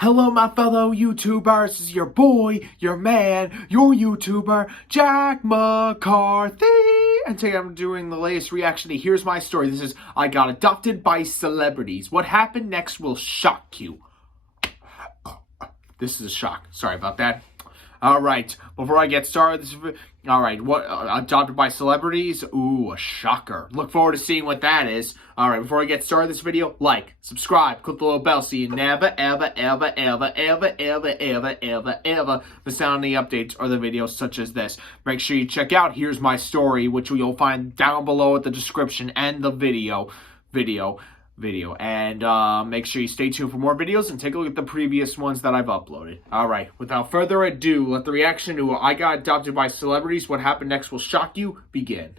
Hello, my fellow YouTubers. This is your boy, your man, your YouTuber, Jack McCarthy. And today I'm doing the latest reaction to Here's My Story. This is I Got Adopted by Celebrities. What happened next will shock you. This is a shock. Sorry about that. Alright, before I get started, adopted by celebrities? Ooh, a shocker. Look forward to seeing what that is. Alright, before I get started this video, like, subscribe, click the little bell so you never, ever miss out on the updates or the videos such as this. Make sure you check out Here's My Story, which you'll find down below at the description and the video. And make sure you stay tuned for more videos and take a look at the previous ones that I've uploaded. Alright, without further ado, let the reaction to I Got Adopted by Celebrities, What Happened Next Will Shock You, begin.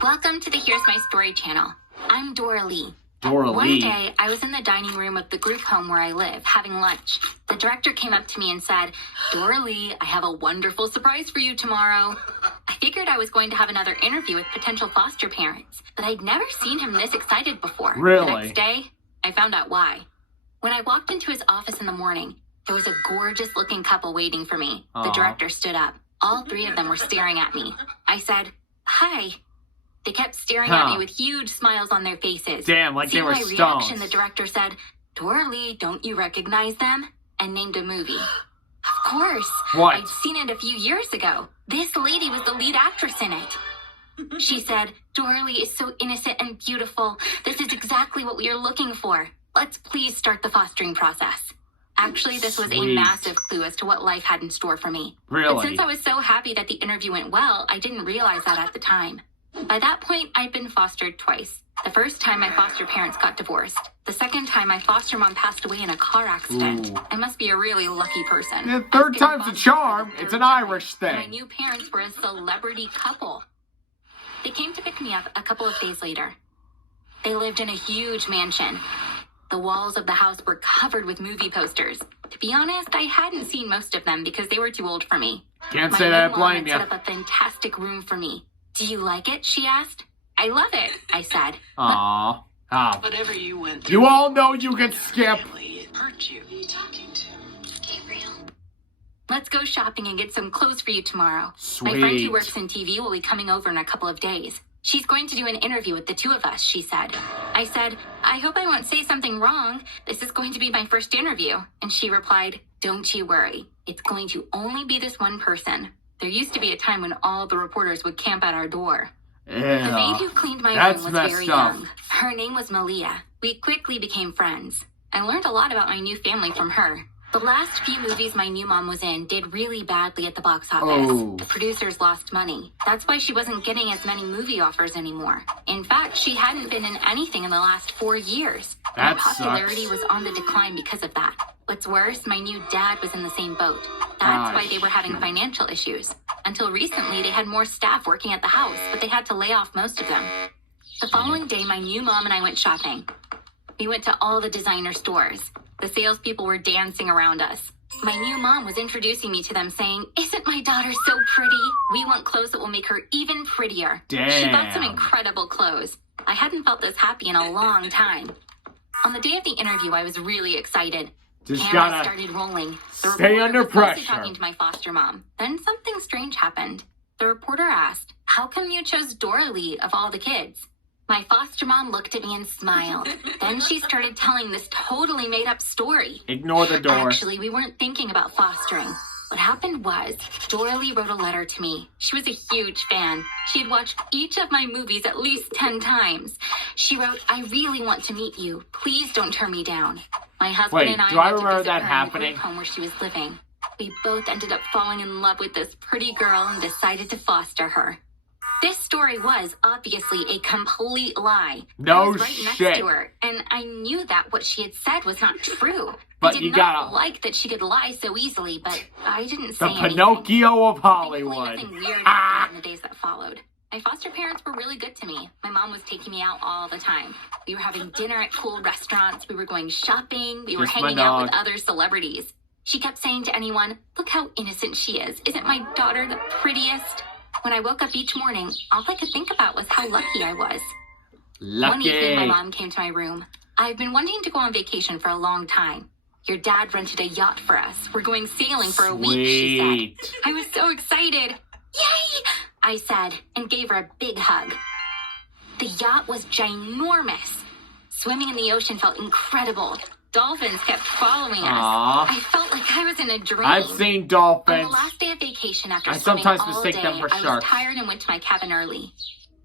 Welcome to the Here's My Story channel. I'm Dora Lee. One day, I was in the dining room of the group home where I live, having lunch. The director came up to me and said, "Dora Lee, I have a wonderful surprise for you tomorrow." I figured I was going to have another interview with potential foster parents, but I'd never seen him this excited before. Really? The next day, I found out why. When I walked into his office in the morning, there was a gorgeous-looking couple waiting for me. Aww. The director stood up. All three of them were staring at me. I said, "Hi." They kept staring at me with huge smiles on their faces. Damn, like Seeing they were my stones. reaction, the director said, "Dora Lee, don't you recognize them?" and named a movie. Of course. What? I'd seen it a few years ago. This lady was the lead actress in it. She said, "Dora Lee is so innocent and beautiful. This is exactly what we are looking for. Let's please start the fostering process." Actually, this was a Sweet. massive clue as to what life had in store for me. Really? But since I was so happy that the interview went well, I didn't realize that at the time. By that point, I'd been fostered twice. The first time, my foster parents got divorced. The second time, my foster mom passed away in a car accident. Ooh. I must be a really lucky person. Yeah, I was third getting time's a fostered charm. for the It's third an time, Irish and my thing. new parents were a celebrity couple. They came to pick me up a couple of days later. They lived in a huge mansion. The walls of the house were covered with movie posters. To be honest, I hadn't seen most of them because they were too old for me. Can't My say new that I mom blame had you. set up a fantastic room for me. "Do you like it?" she asked. "I love it," I said. Aww. Whatever you went through. You all know you can skip. It hurt you. Who are you talking to? "Gabriel, let's go shopping and get some clothes for you tomorrow. Sweet. My friend who works in TV will be coming over in a couple of days. She's going to do an interview with the two of us," she said. I said, "I hope I won't say something wrong. This is going to be my first interview." And she replied, "Don't you worry. It's going to only be this one person. There used to be a time when all the reporters would camp at our door." The maid who cleaned my That's room was very messed up. young. Her name was Malia. We quickly became friends. I learned a lot about my new family from her. The last few movies my new mom was in did really badly at the box office. Oh. The producers lost money. That's why she wasn't getting as many movie offers anymore. In fact, she hadn't been in anything in the last 4 years. That My popularity sucks. was on the decline because of that. What's worse, my new dad was in the same boat. That's why they were having financial issues. Until recently, they had more staff working at the house, but they had to lay off most of them. The following day, my new mom and I went shopping. We went to all the designer stores. The salespeople were dancing around us. My new mom was introducing me to them, saying, "Isn't my daughter so pretty? We want clothes that will make her even prettier." She bought some Damn. incredible clothes. I hadn't felt this happy in a long time. On the day of the interview, I was really excited. Just Cameras gotta started rolling. The stay reporter under was mostly pressure. talking to my foster mom. Then something strange happened. The reporter asked, "How come you chose Dora Lee of all the kids?" My foster mom looked at me and smiled. Then she started telling this totally made-up story. Ignore the door. Actually, we weren't thinking about fostering. What happened was, Dora Lee wrote a letter to me. She was a huge fan. She had watched each of my movies at least 10 times. She wrote, "I really want to meet you. Please don't turn me down." My husband Wait, and I do I went to remember visit that her happening? in the group home where she was living. We both ended up falling in love with this pretty girl and decided to foster her. This story was obviously a complete lie. No I was right next shit. to her, and I knew that what she had said was not true. But I did you not gotta- like that she could lie so easily, but I didn't The say anything. Pinocchio of Thankfully, Hollywood. nothing weird Ah! happened in the days that followed. My foster parents were really good to me. My mom was taking me out all the time. We were having dinner at cool restaurants. We were going shopping. We were Just my hanging out with dog. other celebrities. She kept saying to anyone, "Look how innocent she is. Isn't my daughter the prettiest?" When I woke up each morning, all I could think about was how lucky I was. One evening, my Lucky. mom came to my room. I've been wanting to go on vacation for a long time. Your dad rented a yacht for us. We're going sailing for a week, she said. Sweet. I was so excited. Yay! I said, and gave her a big hug. The yacht was ginormous. Swimming in the ocean felt incredible. Dolphins kept following us. Aww. I felt like I was in a dream. I've seen On dolphins. the last day of vacation after I swimming sometimes all mistake day, them for I was sharks. tired and went to my cabin early.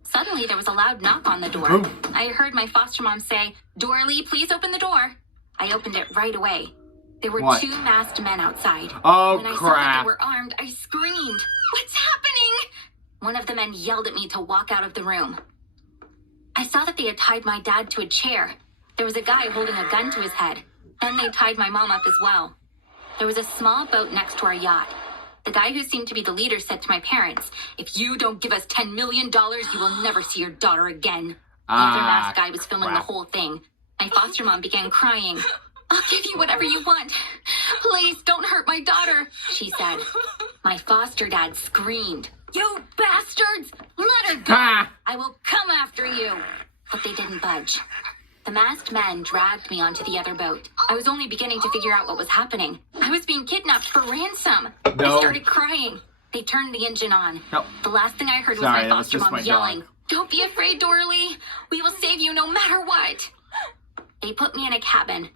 Suddenly, there was a loud knock on the door. Ooh. I heard my foster mom say, "Dorley, please open the door." I opened it right away. There were What? 2 masked men outside. Oh, When I saw that crap. they were armed, I screamed, "What's happening?" One of the men yelled at me to walk out of the room. I saw that they had tied my dad to a chair. There was a guy holding a gun to his head. Then they tied my mom up as well. There was a small boat next to our yacht. The guy who seemed to be the leader said to my parents, "If you don't give us $10 million, you will never see your daughter again." The other masked guy was filming crap. the whole thing. My foster mom began crying. "I'll give you whatever you want. Please don't hurt my daughter," she said. My foster dad screamed, "You bastards! Let her go! Ha! I will come after you." But they didn't budge. The masked men dragged me onto the other boat. I was only beginning to figure out what was happening. I was being kidnapped for ransom. No. I started crying. They turned the engine on. No. The last thing I heard Sorry, was my that was foster just mom my yelling, dog. "Don't be afraid, Dorley. We will save you no matter what." They put me in a cabin.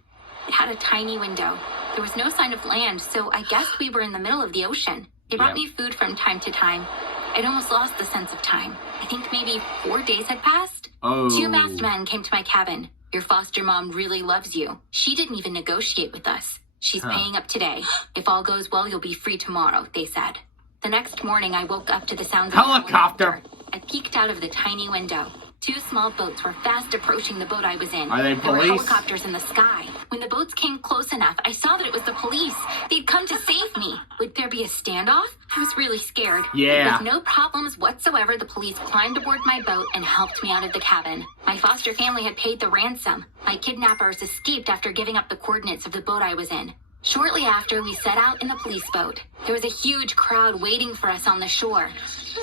It had a tiny window. There was no sign of land, so I guessed we were in the middle of the ocean. They brought Yep. me food from time to time. I'd almost lost the sense of time. I think maybe 4 days had passed. Oh. 2 masked men came to my cabin. "Your foster mom really loves you. She didn't even negotiate with us. She's Huh. paying up today. If all goes well, you'll be free tomorrow," they said. The next morning, I woke up to the sounds of a Helicopter. I peeked out of the tiny window. 2 small boats were fast approaching the boat I was in. Are they There were police? helicopters in the sky. When the boats came close enough, I saw that it was the police. They'd come to save me. Would there be a standoff? I was really scared. Yeah. With no problems whatsoever, the police climbed aboard my boat and helped me out of the cabin. My foster family had paid the ransom. My kidnappers escaped after giving up the coordinates of the boat I was in. Shortly after, we set out in the police boat. There was a huge crowd waiting for us on the shore.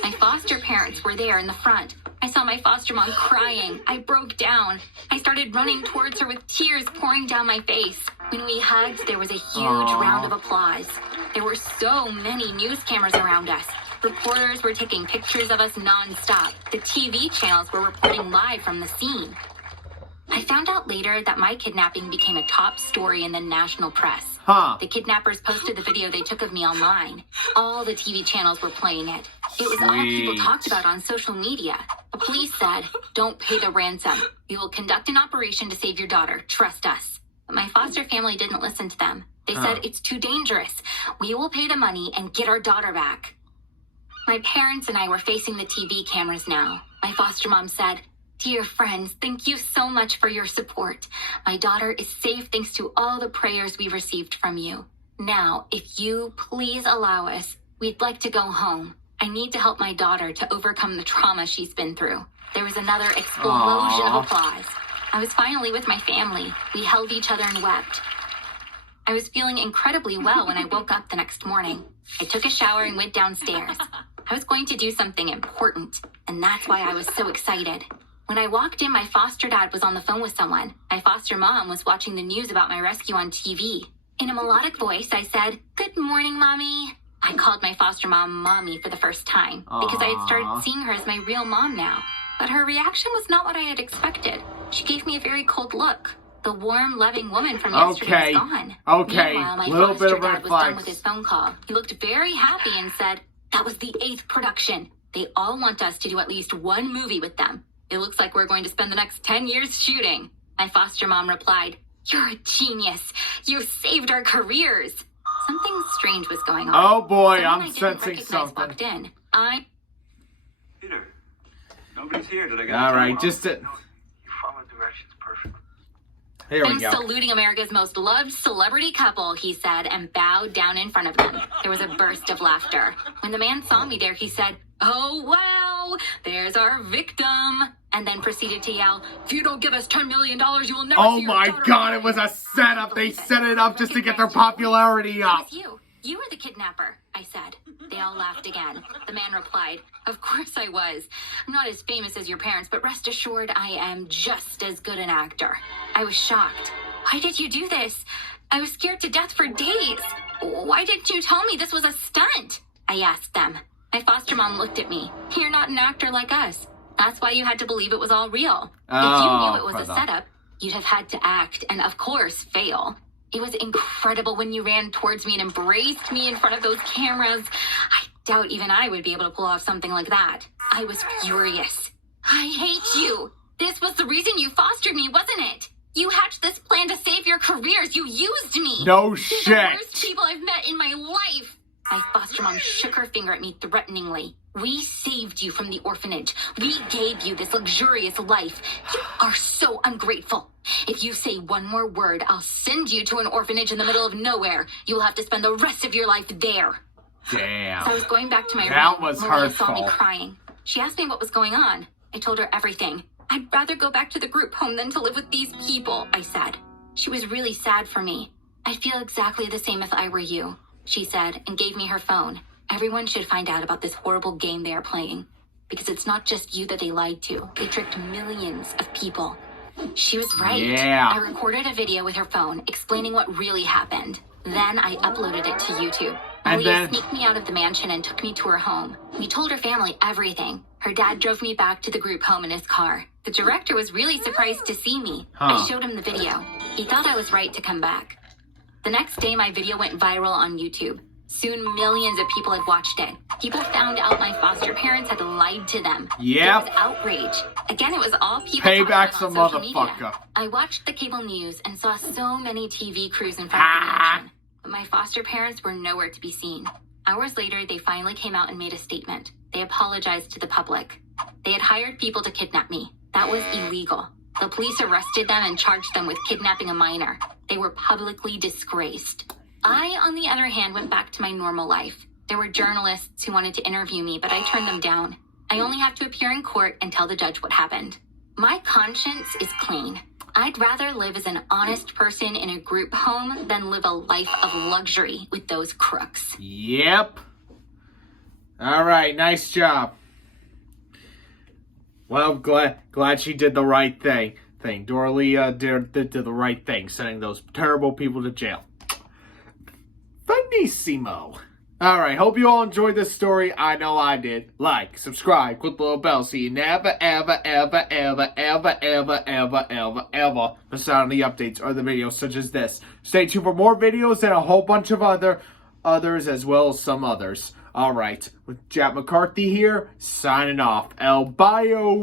My foster parents were there in the front. I saw my foster mom crying. I broke down. I started running towards her with tears pouring down my face. When we hugged, there was a huge Aww. round of applause. There were so many news cameras around us. Reporters were taking pictures of us nonstop. The TV channels were reporting live from the scene. I found out later that my kidnapping became a top story in the national press. Huh. The kidnappers posted the video they took of me online. All the TV channels were playing it. It was all people Sweet. talked about on social media. The police said, "Don't pay the ransom. We will conduct an operation to save your daughter. Trust us." But my foster family didn't listen to them. They said, "It's too dangerous. We will pay the money and get our daughter back." My parents and I were facing the TV cameras now. My foster mom said, "Dear friends, thank you so much for your support. My daughter is safe thanks to all the prayers we received from you. Now, if you please allow us, we'd like to go home. I need to help my daughter to overcome the trauma she's been through." There was another explosion Aww. of applause. I was finally with my family. We held each other and wept. I was feeling incredibly well when I woke up the next morning. I took a shower and went downstairs. I was going to do something important, and that's why I was so excited. When I walked in, my foster dad was on the phone with someone. My foster mom was watching the news about my rescue on TV. In a melodic voice, I said, "Good morning, Mommy." I called my foster mom Mommy for the first time because I had started Aww. seeing her as my real mom now. But her reaction was not what I had expected. She gave me a very cold look. The warm, loving woman from yesterday Okay. was gone. Okay. Meanwhile, my Little foster bit of dad red was done flags. with his phone call. He looked very happy and said, "That was the 8th production. They all want us to do at least 1 movie with them. It looks like we're going to spend the next 10 years shooting." My foster mom replied, "You're a genius. You saved our careers." Something strange was going on. Oh boy, Someone I I'm didn't sensing recognize something. walked in. Peter, nobody's here. Did I get All right, someone just else? to, You followed directions perfectly. here we I'm go. saluting America's most loved celebrity couple, he said, and bowed down in front of them. There was a burst of laughter. When the man saw me there, he said, "Oh, wow, there's our victim," and then proceeded to yell, "If you don't give us $10 million, you will never Oh see your my daughter God, again." it was a setup. They set it up just to get their popularity It up. was you. You were the kidnapper, I said. They all laughed again. The man replied, "Of course I was. I'm not as famous as your parents, but rest assured I am just as good an actor." I was shocked. Why did you do this? I was scared to death for days. Why didn't you tell me this was a stunt? I asked them. My foster mom looked at me. You're not an actor like us. That's why you had to believe it was all real. If you knew it was a setup, you'd have had to act and, of course, fail. It was incredible when you ran towards me and embraced me in front of those cameras. I doubt even I would be able to pull off something like that. I was furious. I hate you. This was the reason you fostered me, wasn't it? You hatched this plan to save your careers. You used me. No You're shit. the worst people I've met in my life. My foster mom shook her finger at me threateningly. We saved you from the orphanage. We gave you this luxurious life. You are so ungrateful. If you say one more word, I'll send you to an orphanage in the middle of nowhere. You'll have to spend the rest of your life there. Damn. So I was going back to my That room. was Maria saw me hurtful. crying. She asked me what was going on. I told her everything. I'd rather go back to the group home than to live with these people, I said. She was really sad for me. I'd feel exactly the same if I were you, she said, and gave me her phone. Everyone should find out about this horrible game they are playing. Because it's not just you that they lied to. They tricked millions of people. She was right. Yeah. I recorded a video with her phone explaining what really happened. Then I uploaded it to YouTube. And Malia then- sneaked me out of the mansion and took me to her home. We told her family everything. Her dad drove me back to the group home in his car. The director was really surprised to see me. Huh. I showed him the video. He thought I was right to come back. The next day, my video went viral on YouTube. Soon, millions of people had watched it. People found out my foster parents had lied to them. Yep. There was outrage. Again, it was all people Payback's talking a about on social motherfucker. media. I watched the cable news and saw so many TV crews in front of the mansion. But my foster parents were nowhere to be seen. Hours later, they finally came out and made a statement. They apologized to the public. They had hired people to kidnap me. That was illegal. The police arrested them and charged them with kidnapping a minor. They were publicly disgraced. I, on the other hand, went back to my normal life. There were journalists who wanted to interview me, but I turned them down. I only have to appear in court and tell the judge what happened. My conscience is clean. I'd rather live as an honest person in a group home than live a life of luxury with those crooks. Yep. All right, nice job. Well, glad she did the right thing. Doralia did the right thing, sending those terrible people to jail. Finissimo. All right, hope you all enjoyed this story. I know I did. Like, subscribe, click the little bell so you never, ever, ever, ever, ever, ever, ever, ever, ever miss out on the updates or the videos such as this. Stay tuned for more videos and a whole bunch of others as well as some others. All right, with Jack McCarthy here, signing off. El Bio.